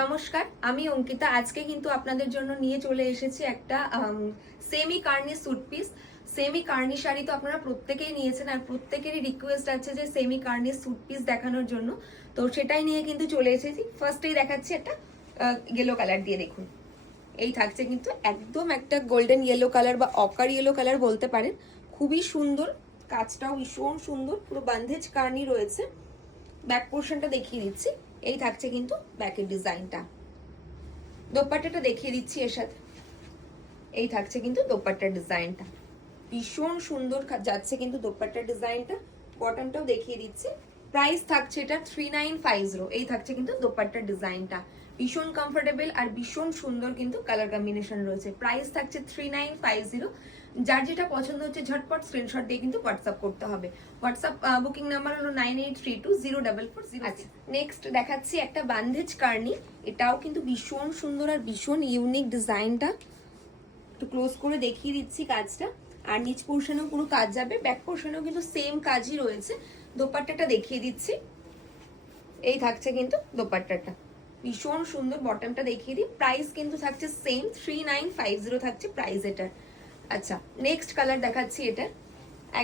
নমস্কার, আমি অঙ্কিতা। আজকে কিন্তু আপনাদের জন্য নিয়ে চলে এসেছি একটা সেমি কার্নি স্যুট পিস। সেমি কার্নি শাড়ি তো আপনারা প্রত্যেকেই নিয়েছেন, আর প্রত্যেকেরই রিকোয়েস্ট আছে যে সেমি কার্নি স্যুট পিস দেখানোর জন্য। তো সেটাই নিয়ে কিন্তু চলে এসেছি। ফার্স্টেই দেখাচ্ছি একটা ইয়েলো কালার দিয়ে, দেখুন। এই থাকছে কিন্তু একদম একটা গোল্ডেন ইয়েলো কালার বা অকার ইয়েলো কালার বলতে পারেন। খুবই সুন্দর, কাজটাও ভীষণ সুন্দর, পুরো বান্ধেজ কার্নি রয়েছে। ব্যাক পোর্শনটা দেখিয়ে দিচ্ছি। এই থাকছে কিন্তু ব্যাকের ডিজাইনটা। দোপাট্টাটা দেখিয়ে দিচ্ছি এর সাথে। এই থাকছে কিন্তু দোপাট্টার ডিজাইনটা, ভীষণ সুন্দর যাচ্ছে কিন্তু দোপাট্টার ডিজাইনটা। বটমটাও দেখিয়ে দিচ্ছি। প্রাইস থাকছে এটা 3950। এই থাকছে কিন্তু দোপাট্টার ডিজাইনটা, ভীষণ কমফোর্টেবল আর ভীষণ সুন্দর কিন্তু কালার কম্বিনেশন রয়েছে। প্রাইস থাকছে 3950। যার যেটা পছন্দ হচ্ছে ঝটপট স্ক্রিনশট দিয়ে কিন্তু হোয়াটসঅ্যাপ করতে হবে। হোয়াটসঅ্যাপ বুকিং নাম্বার হলো 98320440। আচ্ছা, নেক্সট দেখাচ্ছি একটা বান্ধেজ কার্নি। এটাও কিন্তু ভীষণ সুন্দর আর ভীষণ ইউনিক ডিজাইনটা। একটু ক্লোজ করে দেখিয়ে দিচ্ছি কাজটা। আর নিচ পোর্শনেও পুরো কাজ যাবে, ব্যাক পোর্শনেও কিন্তু সেম কাজই রয়েছে। দোপাট্টাটা দেখিয়ে দিচ্ছি। এই থাকছে কিন্তু দোপাট্টাটা, ভীষণ সুন্দর। বটমটা দেখিয়ে দিই। প্রাইস কিন্তু থাকছে সেম 3950 থাকছে প্রাইস এটার। আচ্ছা, নেক্সট কালার দেখাচ্ছি। এটা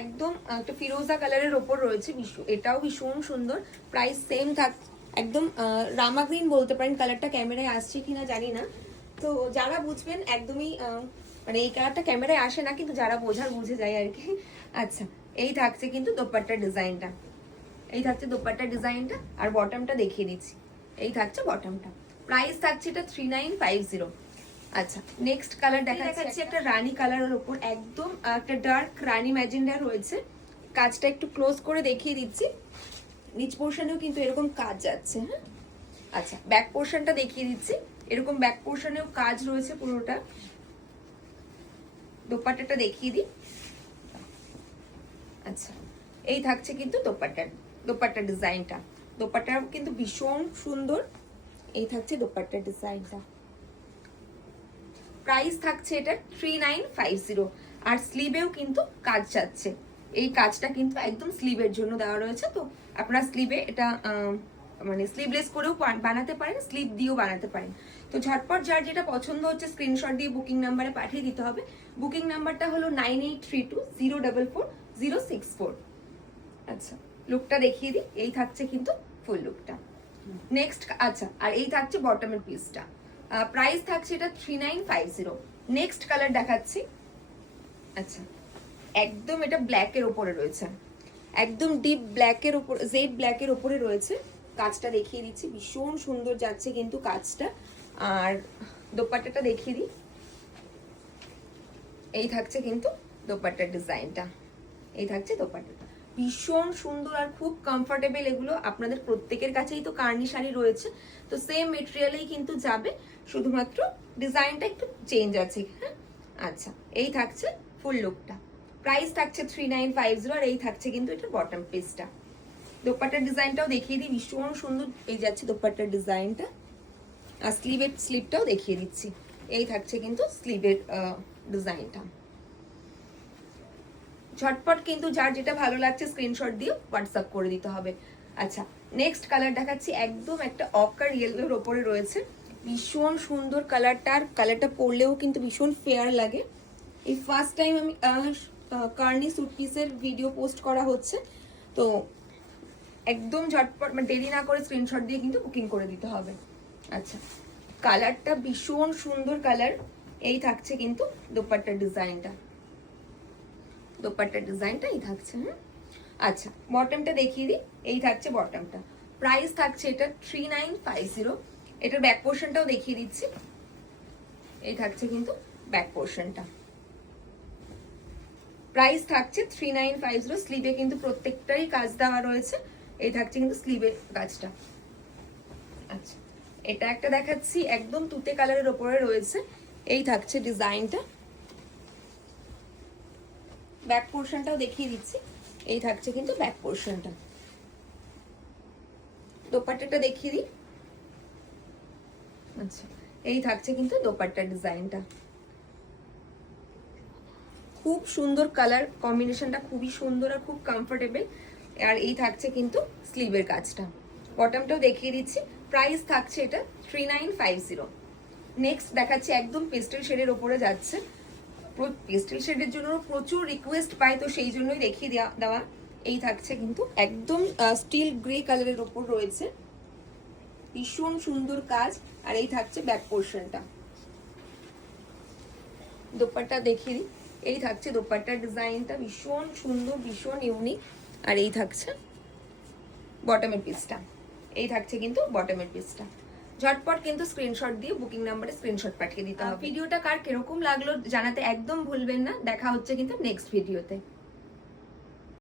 একদম একটা ফিরোজা কালারের ওপর রয়েছে, এটাও ভীষণ সুন্দর। প্রাইস সেম থাক, একদম রামা গ্রিন বলতে পারেন। কালারটা ক্যামেরায় আসছে কিনা জানি না, তো যারা বুঝবেন একদমই মানে এই কালারটা ক্যামেরায় আসে না, কিন্তু যারা বোঝার বুঝে যায় আর কি। আচ্ছা, এই থাকছে কিন্তু দোপাট্টার ডিজাইনটা। এই থাকছে দোপাট্টার ডিজাইনটা, আর বটমটা দেখিয়ে দিচ্ছি। এই থাকছে বটমটা। প্রাইস থাকছে এটা 3950। আচ্ছা, নেক্সট কালার দেখাচ্ছি একটা রানী কালারের উপর, একদম একটা ডার্ক রানী ম্যাজেন্ডা রয়েছে। কাজটা একটু ক্লোজ করে দেখিয়ে দিচ্ছি। নিচ পোর্শনেও কিন্তু এরকম কাজ যাচ্ছে। হ্যাঁ, আচ্ছা, ব্যাক পোর্শনটা দেখিয়ে দিচ্ছি। এরকম ব্যাক পোর্শনেও কাজ রয়েছে পুরোটা। দোপাট্টাটা দেখিয়ে দিই। আচ্ছা, এই থাকছে কিন্তু দোপাট্টার ডিজাইনটা। দোপাট্টাও কিন্তু ভীষণ সুন্দর। এই থাকছে দোপাট্টার ডিজাইনটা। প্রাইস থাকছে এটা 3950। আর স্লিভেও কিন্তু কাজ যাচ্ছে। এই কাজটা কিন্তু একদম স্লিভের জন্য দেওয়া রয়েছে। তো আপনারা স্লিভে এটা মানে স্লিভলেস করেও বানাতে পারেন, স্লিভ দিয়েও বানাতে পারেন। তো ঝটপট যার যেটা পছন্দ হচ্ছে স্ক্রিনশট দিয়ে বুকিং নাম্বারে পাঠিয়ে দিতে হবে। বুকিং নাম্বারটা হলো 9832040064। আচ্ছা, লুকটা দেখিয়ে দিই। এই থাকছে কিন্তু ফুল লুকটা। নেক্সট, আচ্ছা, আর এই থাকছে বটমের পিসটা। প্রাইস থাকছে এটা 3950। নেক্সট কালার দেখাচ্ছি। আচ্ছা, একদম এটা ব্ল্যাকের উপরে রয়েছে, একদম ডিপ ব্ল্যাকের উপর, জেড ব্ল্যাকের উপরে রয়েছে। কাজটা দেখিয়ে দিচ্ছি, ভীষণ সুন্দর যাচ্ছে কিন্তু কাজটা। আর দোপাট্টাটা দেখিয়ে দিই। এই থাকছে কিন্তু দোপাট্টার ডিজাইনটা। এই থাকছে দোপাট্টাটা, ভীষণ সুন্দর আর খুব কমফোর্টেবল। এগুলো আপনাদের প্রত্যেকের কাছেই তো কার্নি শাড়ি রয়েছে, তো সেম মেটেরিয়ালেই কিন্তু যাবে, শুধুমাত্র ডিজাইনটা একটু চেঞ্জ আছে। হ্যাঁ, আচ্ছা, এই থাকছে ফুল লুকটা। প্রাইস থাকছে 3950। আর এই থাকছে কিন্তু এটা বটম পিসটা। দোপাট্টার ডিজাইনটাও দেখিয়ে দিই, ভীষণ সুন্দর। এই যাচ্ছে দোপাট্টার ডিজাইনটা। আর স্লিভটাও দেখিয়ে দিচ্ছি। এই থাকছে কিন্তু স্লিভের ডিজাইনটা। ঝটপট কিন্তু যার যেটা ভালো লাগছে স্ক্রিনশট দিয়ে হোয়াটসঅ্যাপ করে দিতে হবে। আচ্ছা, নেক্সট কালার দেখাচ্ছি। একদম একটা অকার ইয়েলোর ওপরে রয়েছে, ভীষণ সুন্দর কালারটা পরলেও কিন্তু ভীষণ ফেয়ার লাগে। এই ফার্স্ট টাইম আমি কার্নি স্যুট পিসের ভিডিও পোস্ট করা হচ্ছে, তো একদম ঝটপট মানে দেরি না করে স্ক্রিনশট দিয়ে কিন্তু বুকিং করে দিতে হবে। আচ্ছা, কালারটা ভীষণ সুন্দর কালার। এই থাকছে কিন্তু দোপাট্টার ডিজাইনটা। দোপাট্টার ডিজাইনটা এই থাকছে। হ্যাঁ, আচ্ছা, বটমটা দেখিয়ে দিই। এই থাকছে বটমটা। প্রাইস থাকছে এটা 3950। এটার ব্যাক পোর্শনটাও দেখিয়ে দিচ্ছি। এই থাকছে কিন্তু ব্যাক পোর্শনটা। প্রাইস থাকছে 3950। স্লিভে কিন্তু প্রত্যেকটারই কাজ দেওয়া রয়েছে। এই থাকছে কিন্তু স্লিভের কাজটা। আচ্ছা, এটা একটা দেখাচ্ছি, একদম তুতে কালারের ওপরে রয়েছে। এই থাকছে ডিজাইনটা। ব্যাক পোর্শনটাও দেখিয়ে দিচ্ছি। এই থাকছে কিন্তু ব্যাক পোর্শনটা। দোপাট্টাটা দেখিয়ে দিই। আচ্ছা, এই থাকছে কিন্তু দোপাট্টার ডিজাইনটা। খুব সুন্দর কালার কম্বিনেশনটা, খুবই সুন্দর আর খুব কমফোর্টেবল। আর এই থাকছে কিন্তু স্লিভের কাজটা। বটমটাও দেখিয়ে দিচ্ছি। প্রাইস থাকছে এটা 3950। নেক্সট দেখাচ্ছি একদম পেস্টেল শেডের ওপরে যাচ্ছে। পেস্টেল শেডের জন্য প্রচুর রিকোয়েস্ট পাই, তো সেই জন্যই দেখিয়ে দেওয়া। এই থাকছে কিন্তু একদম স্টিল গ্রে কালারের ওপর রয়েছে, ভীষণ সুন্দর কাজ। আর এই থাকছে ব্যাক পোর্শনটা। দোপাট্টা দেখিয়ে দিই, এই থাকছে দোপাট্টার ডিজাইনটা, ভীষণ সুন্দর, ভীষণ ইউনিক। আর এই থাকছে বটমের পিসটা, এই থাকছে কিন্তু বটমের পিসটা। ঝটপট কিন্তু স্ক্রিনশট দিয়ে বুকিং নাম্বারে স্ক্রিনশট পাঠিয়ে দিতে হবে। ভিডিওটা কার কিরকম লাগলো জানাতে একদম ভুলবেন না। দেখা হচ্ছে কিন্তু নেক্সট ভিডিওতে।